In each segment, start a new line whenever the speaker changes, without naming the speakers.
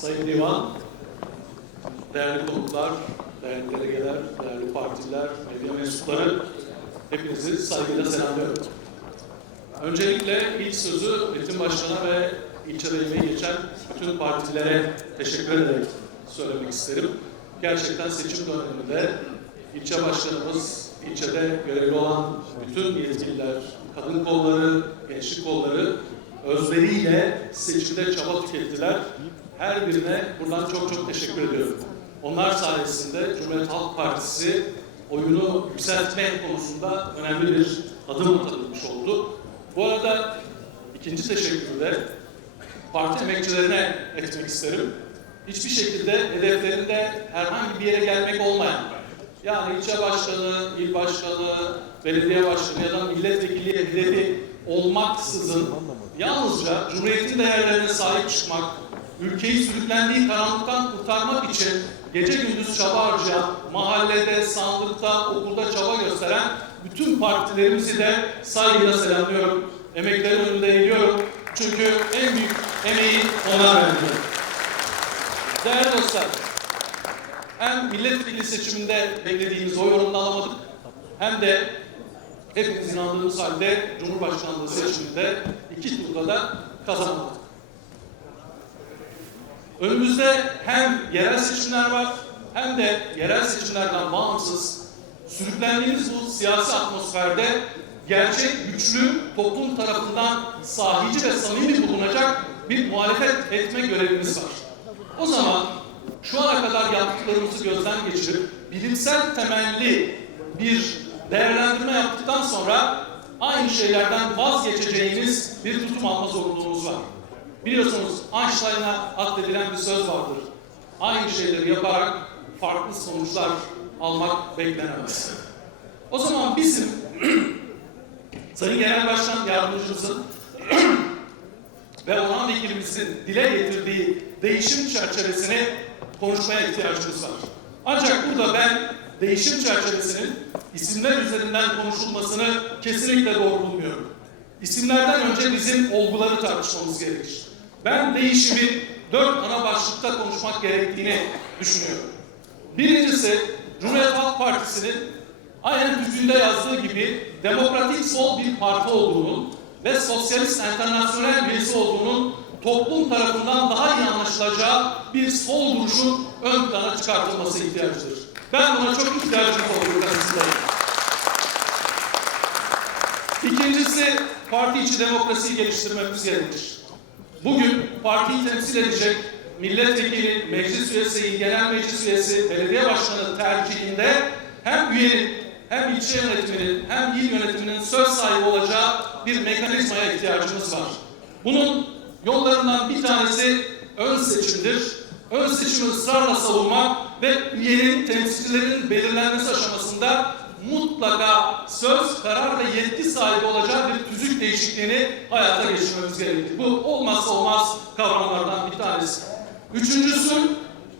Sayın Divan, değerli konuklar, değerli delegeler, değerli partililer, medya mensupları, hepinizi saygıyla selamlıyorum. Öncelikle ilk sözü Metin Başkan'a ve ilçede emeği geçen bütün partilere teşekkür ederek söylemek isterim. Gerçekten seçim döneminde ilçe başkanımız, ilçede görevli olan bütün yetkililer, kadın kolları, gençlik kolları özveriyle seçimde çaba tükettiler. Her birine buradan çok çok teşekkür ediyorum. Onlar sayesinde Cumhuriyet Halk Partisi oyunu yükseltme konusunda önemli bir adım atılmış oldu. Bu arada ikinci teşekkürü de parti emekçilerine etmek isterim. Hiçbir şekilde hedeflerinde herhangi bir yere gelmek olmayan, yani ilçe başkanı, il başkanı, belediye başkanı ya da milletvekili hedefi olmaksızın yalnızca Cumhuriyet'in değerlerine sahip çıkmak, ülkeyi sürüklendiği karanlıktan kurtarmak için gece gündüz çaba harcayan, mahallede, sandıkta, okulda çaba gösteren bütün partilerimizi de saygıyla selamlıyorum. Emeklerin önünde eğiliyorum. Çünkü en büyük emeği onlar verdi. Değerli dostlar, hem milletvekili seçiminde beklediğimiz oy oranını alamadık, hem de hepimiz inandığımız halde Cumhurbaşkanlığı seçiminde iki turda da kazanamadık. Önümüzde hem yerel seçimler var, hem de yerel seçimlerden bağımsız sürüklendiğimiz bu siyasi atmosferde gerçek güçlü toplum tarafından sahici ve samimi bulunacak bir muhalefet etme görevimiz var. O zaman şu ana kadar yaptıklarımızı gözden geçirip bilimsel temelli bir değerlendirme yaptıktan sonra aynı şeylerden vazgeçeceğimiz bir tutum alma zorunluluğumuz var. Biliyorsunuz Einstein'a atfedilen bir söz vardır. Aynı şeyleri yaparak farklı sonuçlar almak beklenemez. O zaman bizim Sayın Genel Başkan Yardımcımızın ve Orhan Vekilimizin dile getirdiği değişim çerçevesini konuşmaya ihtiyacımız var. Ancak burada ben değişim çerçevesinin isimler üzerinden konuşulmasını kesinlikle doğru bulmuyorum. İsimlerden önce bizim olguları tartışmamız gerekir. Ben değişimi dört ana başlıkta konuşmak gerektiğini düşünüyorum. Birincisi Cumhuriyet Halk Partisi'nin aynen tüzüğünde yazdığı gibi demokratik sol bir parti olduğunun ve sosyalist enternasyonel üyesi olduğunun toplum tarafından daha iyi anlaşılacağı bir sol duruşun ön plana çıkartılması ihtiyacıdır. Ben buna çok ihtiyacım olduğunu. İkincisi parti içi demokrasiyi geliştirmemiz gerekir. Bugün partiyi temsil edecek milletvekili, meclis üyesi, genel meclis üyesi, belediye başkanı tercihinde hem üyenin hem ilçe yönetiminin hem il yönetiminin söz sahibi olacağı bir mekanizmaya ihtiyacımız var. Bunun yollarından bir tanesi ön seçimdir. Ön seçimi ısrarla savunmak ve üyenin temsilcilerin belirlenmesi aşamasında mutlaka söz, karar ve yetki sahibi olacağı bir tüzük değişikliğini hayata geçirmemiz gerekir. Bu olmazsa olmaz kavramlardan bir tanesi. Üçüncüsü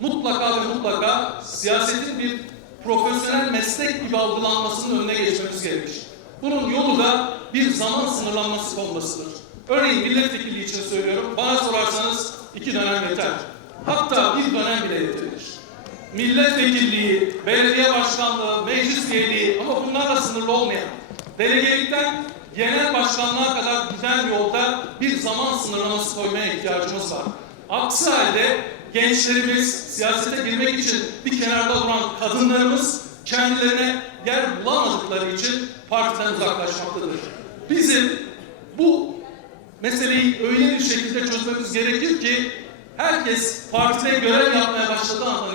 mutlaka ve mutlaka siyasetin bir profesyonel meslek gibi algılanmasının önüne geçmemiz gerekir. Bunun yolu da bir zaman sınırlanması konmasıdır. Örneğin milletvekili için söylüyorum. Bana sorarsanız iki dönem yeter. Hatta bir dönem bile yetebilir. Milletvekilliği, belediye başkanlığı, meclis üyeliği ama bunlarla sınırlı olmayan, delegelikten genel başkanlığa kadar giden yolda bir zaman sınırlaması koymaya ihtiyacımız var. Aksi halde gençlerimiz siyasete girmek için bir kenarda duran kadınlarımız kendilerine yer bulamadıkları için partiden uzaklaşmaktadır. Bizim bu meseleyi öyle bir şekilde çözmemiz gerekir ki herkes partide görev yapmaya başladığı itibaren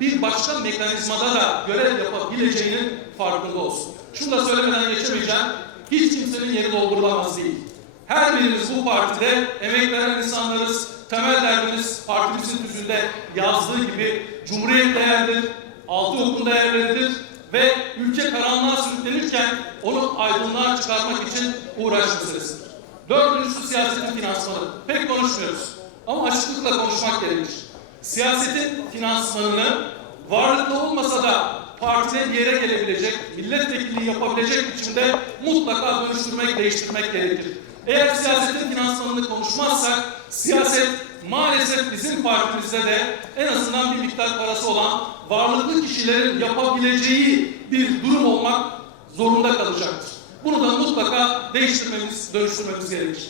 bir başka mekanizmada da görev yapabileceğinin farkında olsun. Şunu da söylemeden geçemeyeceğim. Hiç kimsenin yeri doldurulamaz değil. Her birimiz bu partide emek veren insanlarız. Temel derdimiz partimizin tüzüğünde yazdığı gibi Cumhuriyet değerlidir, altı hukukun değerleridir ve ülke karanlığa sürüklenirken onu aydınlığa çıkarmak için uğraş meselesidir. Dördüncüsü siyasetin finansmanı. Pek konuşmuyoruz ama açıklıkla konuşmak gerekir. Siyasetin finansmanını varlıklı olmasa da partine bir yere gelebilecek, milletvekilliği yapabilecek biçimde mutlaka dönüştürmek, değiştirmek gerekir. Eğer siyasetin finansmanını konuşmazsak siyaset maalesef bizim partimizde de en azından bir miktar parası olan varlıklı kişilerin yapabileceği bir durum olmak zorunda kalacaktır. Bunu da mutlaka değiştirmemiz, dönüştürmemiz gerekir.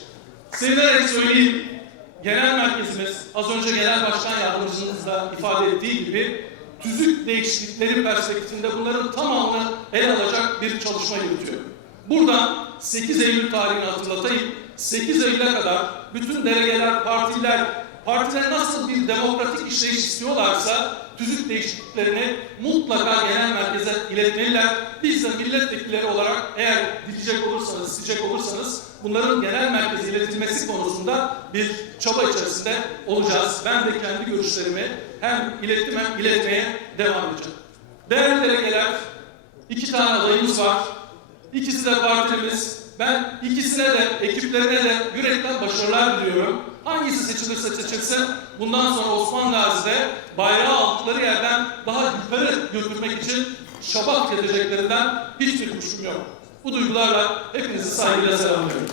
Sevinerek söyleyeyim, genel merkezimiz az önce genel başkan yardımcınız da ifade ettiği gibi tüzük değişiklikleri perspektifinde bunların tamamını ele alacak bir çalışma yürütüyor. Buradan 8 Eylül tarihini hatırlatayım. 8 Eylül'e kadar bütün delegeler, partiler, partiler nasıl bir demokratik işleyiş istiyorlarsa tüzük değişikliklerini mutlaka genel merkeze iletmeliler. Biz de milletvekilleri olarak eğer dilecek olursanız, isteyecek olursanız bunların genel merkeze iletilmesi konusunda bir çaba içerisinde olacağız. Ben de kendi görüşlerimi hem ilettim hem iletmeye devam edeceğim. Değerli delegeler, iki tane adayımız var. İkisi de partimiz. Ben ikisine de, ekiplerine de yürekten başarılar diliyorum. Hangisi seçilirse seçilsin, bundan sonra Osman Gazi'de bayrağı aldıkları yerden daha yukarı götürmek için şabak edeceklerinden hiçbir kuşkum yok. Bu duygularla hepinizi saygıyla selamlıyorum.